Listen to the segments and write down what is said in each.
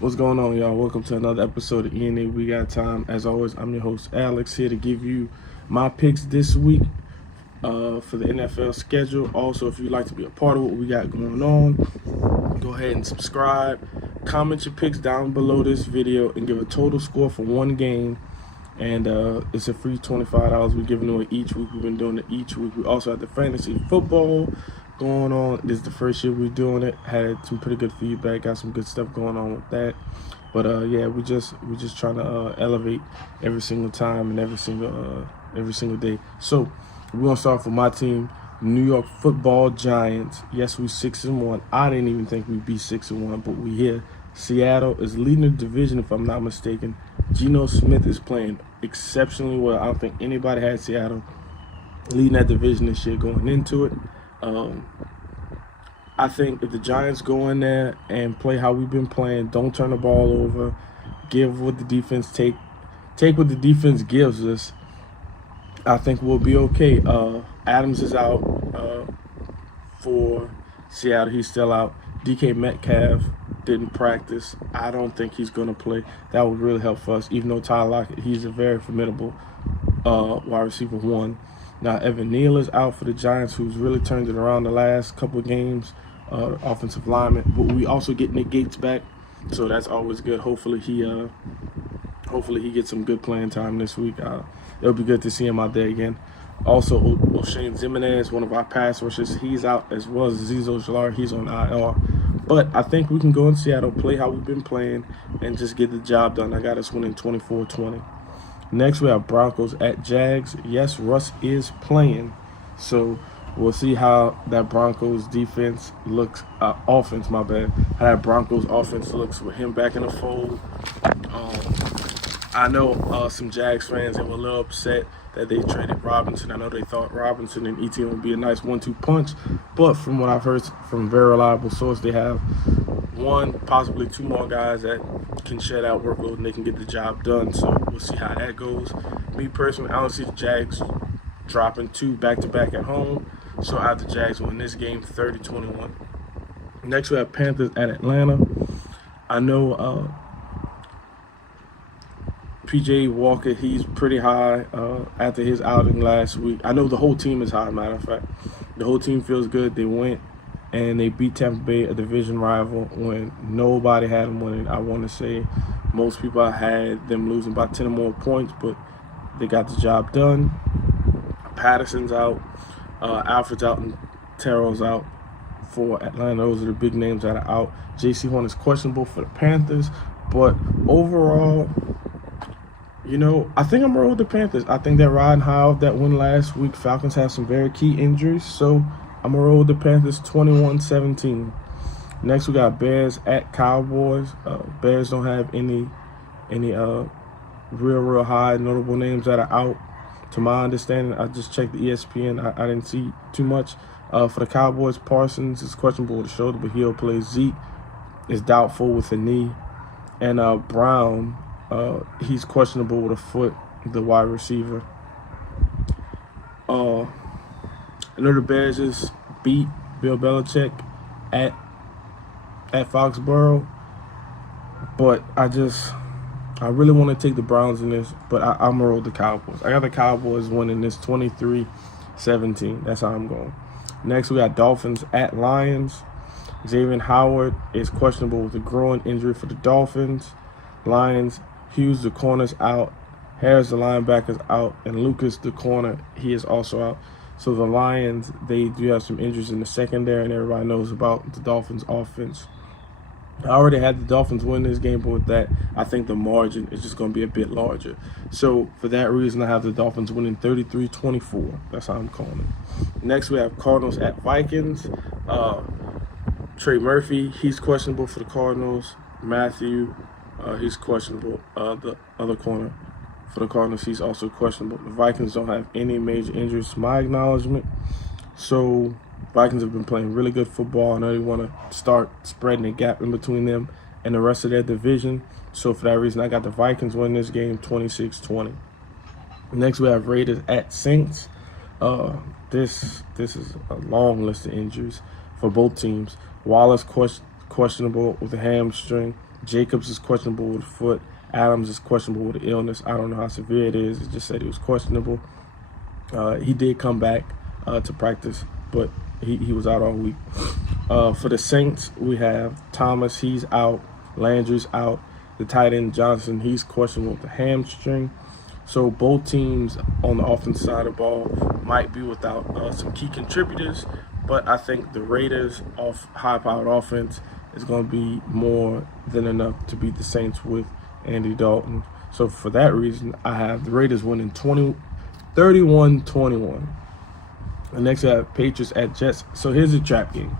What's going on, y'all? Welcome to another episode of ENA We Got Time. As always, I'm your host, Alex, here to give you my picks this week for the NFL schedule. Also, if you'd like to be a part of what we got going on, go ahead and subscribe. Comment your picks down below this video and give a total score for one game. And it's a free $25. We're giving away each week. We've been doing it each week. We also have the fantasy football going on. This is the first year we're doing it. Had some pretty good feedback. Got some good stuff going on with that. But yeah, we just trying to elevate every single time and every single day. So we're gonna start with my team, New York Football Giants. Yes, we 6-1. I didn't even think we'd be 6-1, but we here. Seattle is leading the division, if I'm not mistaken. Geno Smith is playing exceptionally well. I don't think anybody had Seattle leading that division this year going into it. I think if the Giants go in there and play how we've been playing, don't turn the ball over, give what the defense take what the defense gives us, I think we'll be okay. Adams is out for Seattle. He's still out. DK Metcalf didn't practice. I don't think he's going to play. That would really help for us, even though Tyler Lockett, he's a very formidable wide receiver one. Now, Evan Neal is out for the Giants, who's really turned it around the last couple of games, offensive lineman. But we also get Nick Gates back, so that's always good. Hopefully he gets some good playing time this week. It'll be good to see him out there again. Also, O'Shane Ximines, one of our pass rushers, he's out, as well as Azeez Ojulari. He's on IR. But I think we can go in Seattle, play how we've been playing, and just get the job done. I got us winning 24-20. Next, we have Broncos at Jags. Yes, Russ is playing, so we'll see how that Broncos defense looks. Offense, my bad. How that Broncos offense looks with him back in the fold. I know some Jags fans, they were a little upset that they traded Robinson. I know they thought Robinson and Etienne would be a nice 1-2 punch, but from what I've heard from very reliable source, they have one, possibly two more guys that can shed out workload and they can get the job done. So we'll see how that goes. Me personally, I don't see the Jags dropping two back-to-back at home, so I have the Jags win this game 30-21. Next, we have Panthers at Atlanta. I know P.J. Walker, he's pretty high after his outing last week. I know the whole team is high, matter of fact. The whole team feels good. They went and they beat Tampa Bay, a division rival, when nobody had them winning. I want to say most people had them losing by 10 or more points, but they got the job done. Patterson's out, Alfred's out, and Terrell's out for Atlanta. Those are the big names that are out. J.C. Horn is questionable for the Panthers, but overall, you know, I think I'm going to roll with the Panthers. I think they're riding high off that win last week. Falcons have some very key injuries, so I'm going to roll with the Panthers 21-17. Next, we got Bears at Cowboys. Bears don't have any real high notable names that are out. To my understanding, I just checked the ESPN. I didn't see too much. For the Cowboys, Parsons is questionable with the shoulder, but he'll play. Zeke is doubtful with a knee. And Brown, he's questionable with a foot, the wide receiver. I know the Bears just beat Bill Belichick at Foxborough, but I really want to take the Browns in this, but I'm going to roll the Cowboys. I got the Cowboys winning this 23-17. That's how I'm going. Next, we got Dolphins at Lions. Xavier Howard is questionable with a groin injury for the Dolphins. Lions, Hughes, the corner's out. Harris, the linebacker's out. And Lucas, the corner, he is also out. So the Lions, they do have some injuries in the secondary, and everybody knows about the Dolphins' offense. I already had the Dolphins win this game, but with that, I think the margin is just going to be a bit larger. So for that reason, I have the Dolphins winning 33-24. That's how I'm calling it. Next, we have Cardinals at Vikings. Trey Murphy, he's questionable for the Cardinals. Matthew, he's questionable. The other corner for the Cardinals, he's also questionable. The Vikings don't have any major injuries, to my acknowledgement. So Vikings have been playing really good football. I know they want to start spreading the gap in between them and the rest of their division. So for that reason, I got the Vikings winning this game 26-20. Next, we have Raiders at Saints. This is a long list of injuries for both teams. Wallace questionable with a hamstring. Jacobs is questionable with a foot. Adams is questionable with an illness. I don't know how severe it is. It just said he was questionable. He did come back to practice, but he was out all week. For the Saints, we have Thomas. He's out. Landry's out. The tight end Johnson, he's questionable with the hamstring. So both teams on the offensive side of the ball might be without some key contributors, but I think the Raiders' high-powered offense is going to be more than enough to beat the Saints with Andy Dalton. So for that reason, I have the Raiders winning 31-21. And next, I have Patriots at Jets. So here's the trap game.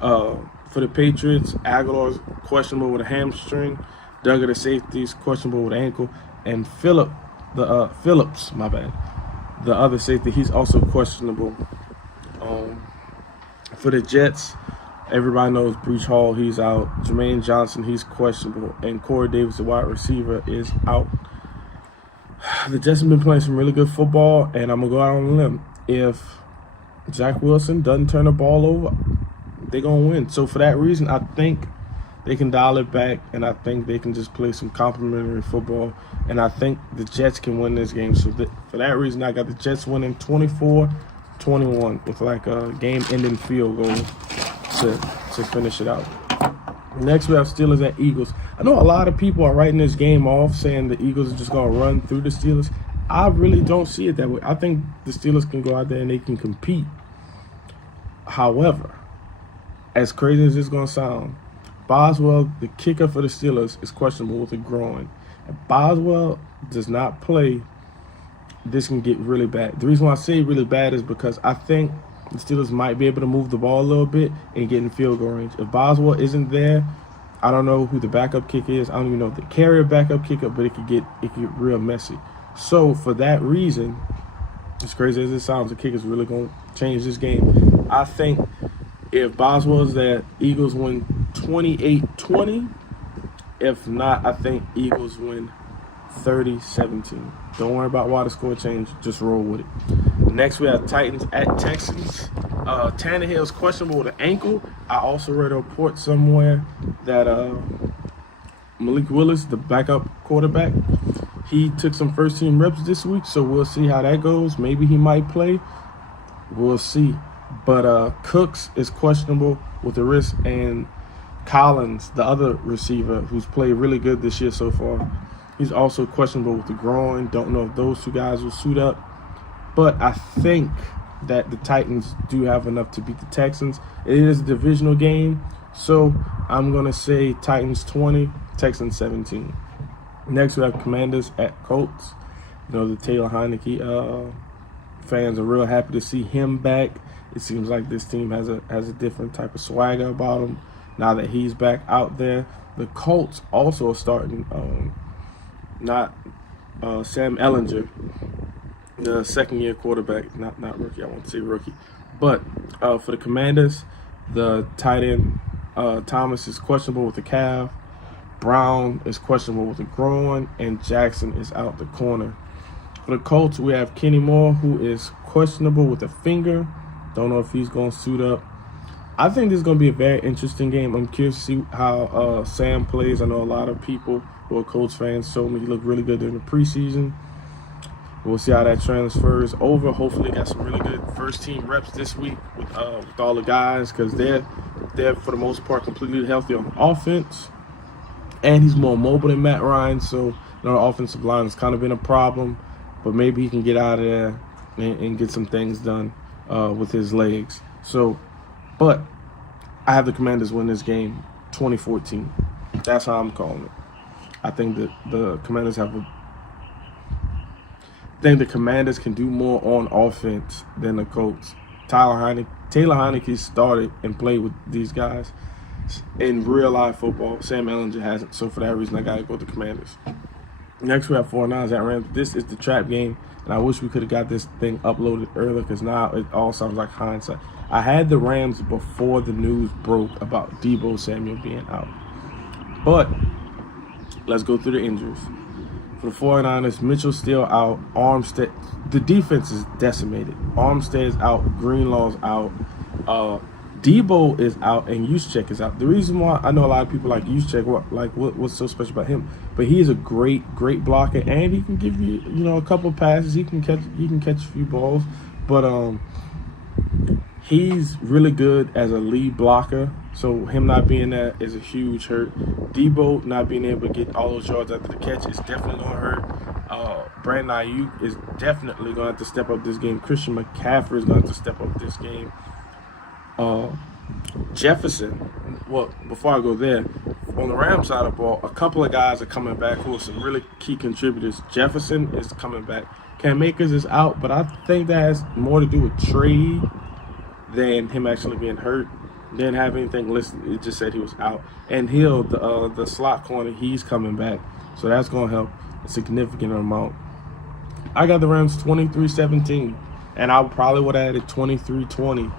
For the Patriots, Aguilar's questionable with a hamstring. Duggar, the safety's questionable with an ankle. And Phillips, the other safety, he's also questionable. For the Jets, everybody knows Breach Hall, he's out. Jermaine Johnson, he's questionable. And Corey Davis, the wide receiver, is out. The Jets have been playing some really good football, and I'm going to go out on a limb. If Zach Wilson doesn't turn the ball over, they're going to win. So for that reason, I think they can dial it back, and I think they can just play some complimentary football, and I think the Jets can win this game. So for that reason, I got the Jets winning 24-21 with like a game-ending field goal to finish it out. Next, we have Steelers at Eagles. I know a lot of people are writing this game off, saying the Eagles are just going to run through the Steelers. I really don't see it that way. I think the Steelers can go out there and they can compete. However, as crazy as it's going to sound, Boswell, the kicker for the Steelers, is questionable with a groin. If Boswell does not play, this can get really bad. The reason why I say really bad is because I think the Steelers might be able to move the ball a little bit and get in field goal range. If Boswell isn't there, I don't know who the backup kicker is. I don't even know if they carry a backup kicker, but it could get real messy. So for that reason, as crazy as it sounds, the kicker's really going to change this game. I think if Boswell is there, Eagles win 28-20. If not, I think Eagles win 30-17. Don't worry about why the score changed. Just roll with it. Next, we have Titans at Texans. Tannehill's questionable with an ankle. I also read a report somewhere that Malik Willis, the backup quarterback, he took some first-team reps this week, so we'll see how that goes. Maybe he might play. We'll see. But Cooks is questionable with the wrist, and Collins, the other receiver who's played really good this year so far, he's also questionable with the groin. Don't know if those two guys will suit up. But I think that the Titans do have enough to beat the Texans. It is a divisional game, so I'm going to say Titans 20, Texans 17. Next, we have Commanders at Colts. You know, the Taylor Heineke fans are real happy to see him back. It seems like this team has a different type of swagger about him now that he's back out there. The Colts also are starting Sam Ehlinger, the second-year quarterback, not rookie. I won't say rookie, but for the Commanders, the tight end Thomas is questionable with the calf. Brown is questionable with the groin, and Jackson is out the corner. For the Colts, we have Kenny Moore, who is questionable with a finger. Don't know if he's going to suit up. I think this is going to be a very interesting game. I'm curious to see how Sam plays. I know a lot of people who are Colts fans told me he looked really good during the preseason. We'll see how that transfers over. Hopefully, got some really good first-team reps this week with all the guys, because they're for the most part completely healthy on offense. And he's more mobile than Matt Ryan, so the offensive line has kind of been a problem. But maybe he can get out of there and get some things done with his legs. But I have the Commanders win this game 2014. That's how I'm calling it. I think that the Commanders the Commanders can do more on offense than the Colts. Taylor Heineke started and played with these guys in real life football. Sam Ehlinger hasn't, so for that reason, I gotta go with the Commanders. Next, we have 49ers at Rams. This is the trap game, and I wish we could have got this thing uploaded earlier, because now it all sounds like hindsight. I had the Rams before the news broke about Deebo Samuel being out. But let's go through the injuries. For the 49ers, Mitchell's still out. Armstead, the defense is decimated. Armstead's out. Greenlaw's out. Debo is out and Juszczyk is out. The reason why I know a lot of people like Juszczyk, what's so special about him, but he is a great blocker, and he can give you a couple passes. He can catch a few balls, but he's really good as a lead blocker. So him not being there is a huge hurt. Debo not being able to get all those yards after the catch is definitely going to hurt. Brandon Ayuk is definitely going to have to step up this game. Christian McCaffrey is going to have to step up this game. Jefferson, well, before I go there, on the Rams side of the ball, a couple of guys are coming back who are some really key contributors. Jefferson is coming back. Cam Akers is out, but I think that has more to do with trade than him actually being hurt. Didn't have anything listed. It just said he was out. And Hill, the slot corner, he's coming back. So that's going to help a significant amount. I got the Rams 23-17, and I probably would have added 23-20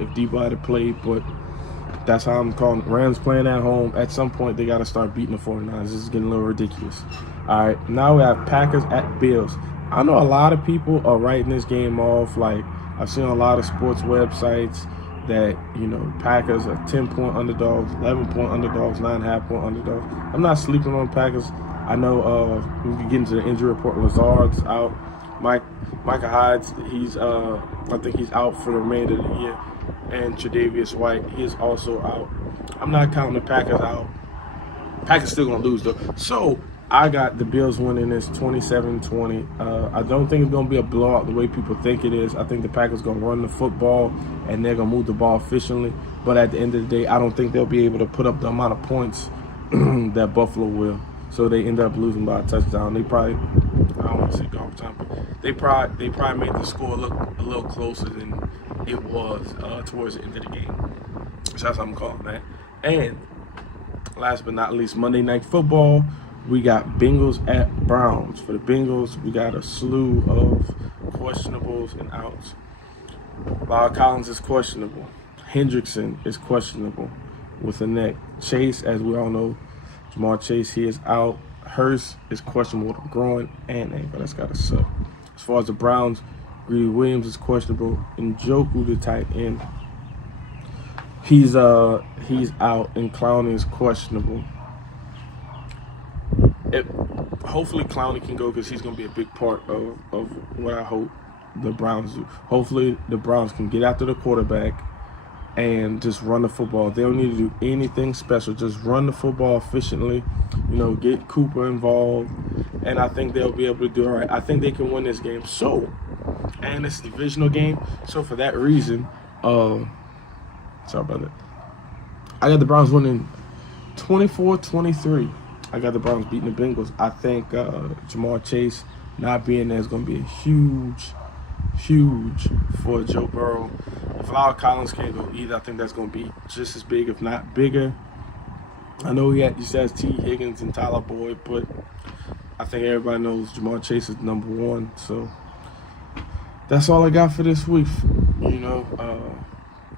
if Debo had played, but that's how I'm calling it. Rams playing at home. At some point, they got to start beating the 49ers. This is getting a little ridiculous. All right, now we have Packers at Bills. I know a lot of people are writing this game off. Like, I've seen a lot of sports websites that, Packers are 10-point underdogs, 11-point underdogs, 9.5-point underdogs. I'm not sleeping on Packers. I know when we get into the injury report, Lazard's out. Micah Hyde, I think he's out for the remainder of the year. And Tre'Davious White, he is also out. I'm not counting the Packers out. Packers still going to lose, though. So I got the Bills winning this 27-20. I don't think it's going to be a blowout the way people think it is. I think the Packers going to run the football, and they're going to move the ball efficiently. But at the end of the day, I don't think they'll be able to put up the amount of points that Buffalo will. So they end up losing by a touchdown. They probably, I don't want to say garbage time, but they probably made the score look a little closer than it was towards the end of the game. So that's how I'm calling that. And last but not least, Monday Night Football, we got Bengals at Browns. For the Bengals, we got a slew of questionables and outs. Lyle Collins is questionable. Hendrickson is questionable with a neck. Chase, as we all know, Jamar Chase, he is out. Hurst is questionable with a groin and ankle. That's got to suck. As far as the Browns, Greedy Williams is questionable. Njoku, the tight end, he's out. And Clowney is questionable. Hopefully Clowney can go because he's going to be a big part of what I hope the Browns do. Hopefully the Browns can get after the quarterback and just run the football. They don't need to do anything special. Just run the football efficiently. Get Cooper involved, and I think they'll be able to do all right. I think they can win this game. So, and it's a divisional game. So for that reason, sorry about that. I got the Browns winning 24-23. I got the Browns beating the Bengals. I think Jamar Chase not being there is going to be a huge for Joe Burrow. If Lyle Collins can't go either, I think that's going to be just as big, if not bigger. I know he has T. Higgins and Tyler Boyd, but I think everybody knows Jamar Chase is number one. So that's all I got for this week.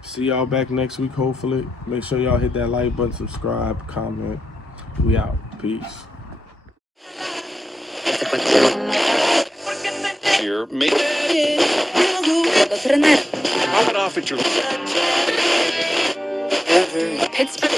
See y'all back next week, hopefully. Make sure y'all hit that like button, subscribe, comment. We out. Peace. Here, knock it off at your Pittsburgh.